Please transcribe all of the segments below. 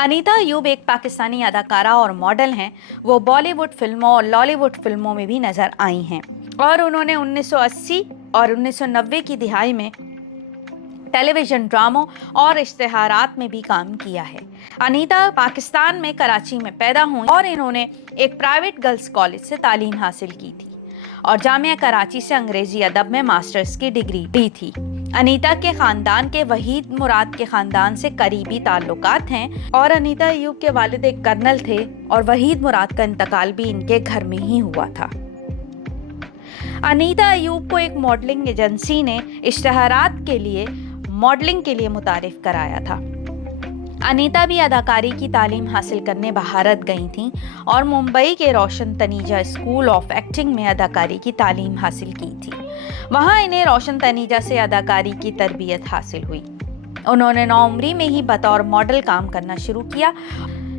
अनीता अयूब एक पाकिस्तानी अदाकारा और मॉडल हैं। वो बॉलीवुड फिल्मों और लॉलीवुड फिल्मों में भी नजर आई हैं और उन्होंने 1980 और 1990 की दिहाई में टेलीविजन ड्रामों और इश्तिहारात में भी काम किया है। अनीता पाकिस्तान में कराची में पैदा हुई और इन्होंने एक प्राइवेट गर्ल्स कॉलेज से तालीम हासिल की थी और जामिया कराची से अंग्रेजी अदब में मास्टर्स की डिग्री ली थी। अनीता के खानदान के वहीद मुराद के खानदान से करीबी ताल्लुकात हैं और अनीता अयूब के वालिद एक कर्नल थे और वहीद मुराद का इंतकाल भी इनके घर में ही हुआ था। अनीता अयूब को एक मॉडलिंग एजेंसी ने इश्तिहारात के लिए मॉडलिंग के लिए मुतारिफ कराया था। अनीता भी अदाकारी की तालीम हासिल करने भारत गई थीं और मुंबई के रोशन तनीजा स्कूल ऑफ एक्टिंग में अदाकारी की तालीम हासिल की थी। वहां इन्हें रोशन तनीजा से अदाकारी की तरबियत हासिल हुई। उन्होंने नौउम्री में ही बतौर मॉडल काम करना शुरू किया।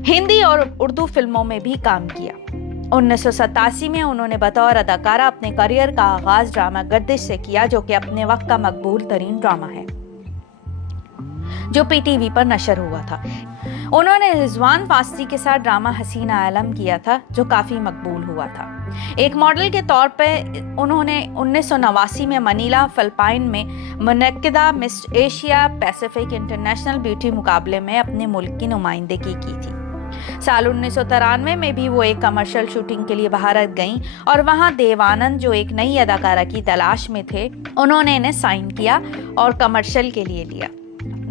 हिंदी और उर्दू फिल्मों में भी काम किया। 1987 में उन्होंने बतौर अदाकारा अपने करियर का आगाज ड्रामा गर्दिश से किया, जो कि अपने वक्त का मकबूल तरीन ड्रामा है जो पीटीवी पर नशर हुआ था। उन्होंने रिजवान फास्ती के साथ ड्रामा हसीना आलम किया था जो काफ़ी मकबूल हुआ था। एक मॉडल के तौर पर उन्होंने 1989 में मनीला फिलिपाइन में मुनक्किदा Miss Asia Pacific international beauty मुकाबले में अपने मुल्क की नुमाइंदगी की थी। साल 1993 में भी वो एक कमर्शियल शूटिंग के लिए भारत गईं और वहां देवानंद, जो एक नई अदाकारा की तलाश में थे, उन्होंने इन्हें साइन किया और कमर्शियल के लिए लिया।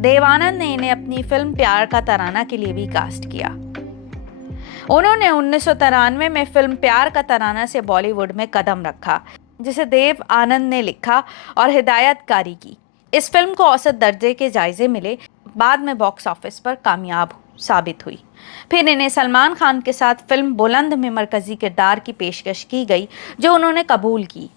देवानंद ने इन्हें अपनी फिल्म प्यार का तराना के लिए भी कास्ट किया। उन्होंने 1993 में फिल्म प्यार का तराना से बॉलीवुड में कदम रखा, जिसे देव आनंद ने लिखा और हिदायतकारी की। इस फिल्म को औसत दर्जे के जायजे मिले, बाद में बॉक्स ऑफिस पर कामयाब साबित हुई। फिर इन्हें सलमान खान के साथ फिल्म बुलंद में मरकजी किरदार की पेशकश की गई, जो उन्होंने कबूल की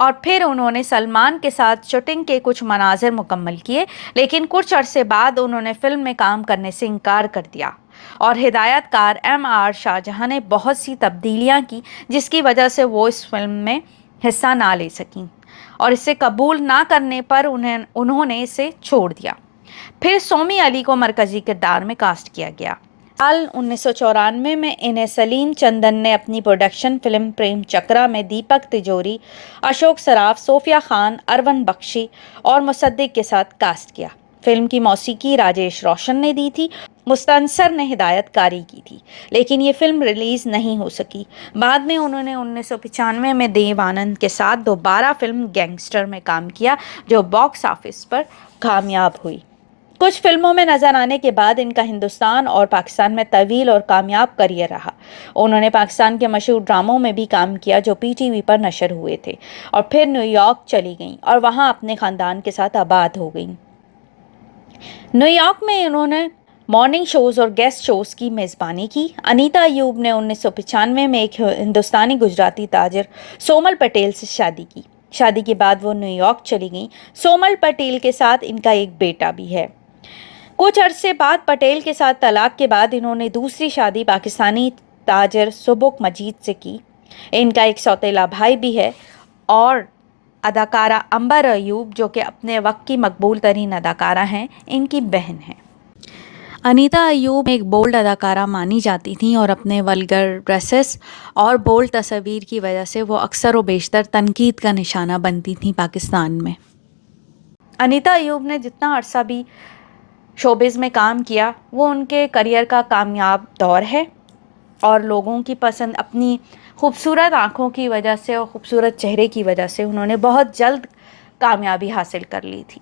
और फिर उन्होंने सलमान के साथ शूटिंग के कुछ मनाजिर मुकम्मल किए, लेकिन कुछ अरसे बाद उन्होंने फिल्म में काम करने से इनकार कर दिया और हिदायतकार MR शाहजहां ने बहुत सी तब्दीलियां की, जिसकी वजह से वो इस फिल्म में हिस्सा ना ले सकीं और इसे कबूल ना करने पर उन्होंने इसे छोड़ दिया। फिर सोमी अली को मरकजी किरदार में कास्ट किया गया। साल 1994 में इन्हें सलीम चंदन ने अपनी प्रोडक्शन फिल्म प्रेम चक्रा में दीपक तिजोरी, अशोक सराफ, सोफिया खान, अरवन बख्शी और मुसद्दिक के साथ कास्ट किया। फिल्म की मौसीकी राजेश रोशन ने दी थी, मुस्तनसर ने हिदायतकारी की थी, लेकिन ये फिल्म रिलीज नहीं हो सकी। बाद में उन्होंने 1995 में देव आनंद के साथ दोबारा फिल्म गैंगस्टर में काम किया, जो बॉक्स ऑफिस पर कामयाब हुई। कुछ फिल्मों में नजर आने के बाद इनका हिंदुस्तान और पाकिस्तान में तवील और कामयाब करियर रहा। उन्होंने पाकिस्तान के मशहूर ड्रामों में भी काम किया जो पीटीवी पर नशर हुए थे और फिर न्यूयॉर्क चली गईं और वहां अपने खानदान के साथ आबाद हो गईं। न्यूयॉर्क में उन्होंने मॉर्निंग शोज और गेस्ट शोज की मेज़बानी की। अनीता अयूब ने 1995 में एक हिंदुस्तानी गुजराती ताजिर सोमल पटेल से शादी की। शादी के बाद वो न्यूयॉर्क चली गईं। सोमल पटेल के साथ इनका एक बेटा भी है। कुछ अरसे बाद पटेल के साथ तलाक के बाद इन्होंने दूसरी शादी पाकिस्तानी ताजिर सुबुक मजीद से की। इनका एक सौतेला भाई भी है और अदाकारा अंबर अयूब, जो कि अपने वक्त की मकबूल तरीन अदाकारा हैं, इनकी बहन है। अनीता अयूब एक बोल्ड अदाकारा मानी जाती थीं और अपने वल्गर ड्रेसेस और बोल्ड तस्वीर की वजह से वो अक्सर व बेशतर तनकीद का निशाना बनती थीं पाकिस्तान में। अनीता अयूब ने जितना अरसा भी शोबिज़ में काम किया, वो उनके करियर का कामयाब दौर है और लोगों की पसंद अपनी खूबसूरत आँखों की वजह से और ख़ूबसूरत चेहरे की वजह से उन्होंने बहुत जल्द कामयाबी हासिल कर ली थी।